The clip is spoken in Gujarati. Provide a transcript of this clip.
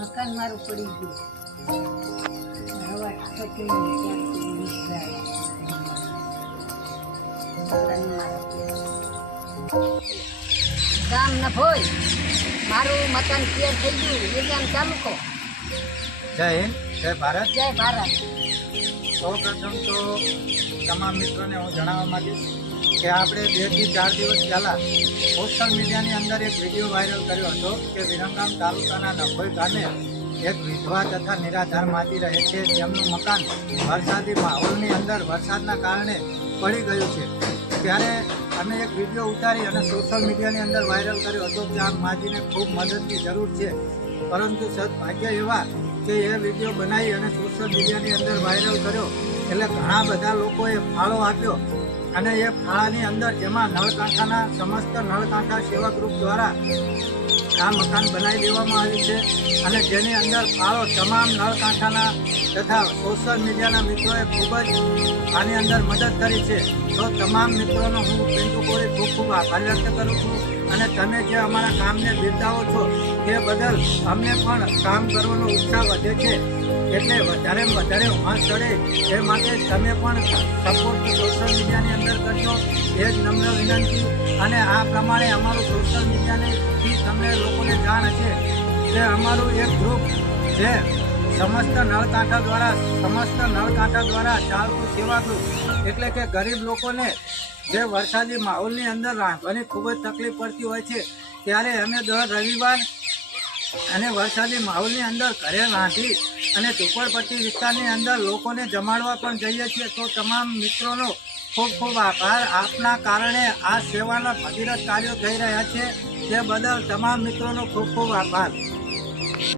મકાન મારું પડી ગયું. હવે ગામ ન હોય મારું મકાન ક્લિયર થઈ ગયું. એ ગામ ચાલુ કહો. જય હિન્દ, જય ભારત. જય ભારત. સૌપ્રથમ તો તમામ મિત્રોને હું જણાવવા માંગીશ કે આપણે 2 થી 4 દિવસ પહેલાં સોશિયલ મીડિયાની અંદર એક વિડીયો વાયરલ કર્યો હતો કે વિરમગામ તાલુકાના નભોઈ ગામે એક વિધવા તથા નિરાધાર માતી રહે છે. તેમનું મકાન વરસાદી માહોલની અંદર વરસાદના કારણે પડી ગયું છે. ત્યારે અમે એક વિડીયો ઉતારી અને સોશિયલ મીડિયાની અંદર વાયરલ કર્યો હતો કે આ માજીને ખૂબ મદદની જરૂર છે. પરંતુ સદભાગ્ય એવા કે એ વિડીયો બનાવી અને સોશિયલ મીડિયાની અંદર વાયરલ કર્યો એટલે ઘણા બધા લોકોએ ફાળો આપ્યો અને એ ફાળાની અંદર જેમાં નળકાંઠાના સમસ્ત નળકાંઠા સેવા ગ્રુપ દ્વારા આ મકાન બનાવી દેવામાં આવ્યું છે અને જેની અંદર ફાળો તમામ નળકાંઠાના તથા સોશિયલ મીડિયાના મિત્રોએ ખૂબ જ આની અંદર મદદ કરી છે. તો તમામ મિત્રોનો હું પિન્ટુ કોળી ખૂબ ખૂબ આભાર વ્યક્ત કરું છું અને તમે જે અમારા કામને બિરદાવો છો તે બદલ અમને પણ કામ કરવાનો ઉત્સાહ વધે છે. એટલે વધારે વધારે હોંશ ચડે એ માટે તમે પણ સપોર્ટ સોશિયલ મીડિયાની અંદર કરજો એ જ નમ્ર વિનંતી. અને આ પ્રમાણે અમારું સોશિયલ મીડિયાથી તમને લોકોને જાણ હશે કે અમારું એક ગ્રુપ જે સમસ્ત નળકાંઠા દ્વારા ચાલતું સેવા ગ્રુપ એટલે કે ગરીબ લોકોને જે વરસાદી માહોલની અંદર રાંધવાની ખૂબ જ તકલીફ પડતી હોય છે ત્યારે અમે દર રવિવાર અને વરસાદી માહોલની અંદર ઘરે રાંધી અને ઝૂંપડપટ્ટી વિસ્તારની અંદર લોકોને જમાડવા પણ જઈએ છીએ. તો તમામ મિત્રોનો ખૂબ ખૂબ આભાર. આપના કારણે આ સેવાના ભગીરથ કાર્યો થઈ રહ્યા છે તે બદલ તમામ મિત્રોનો ખૂબ ખૂબ આભાર.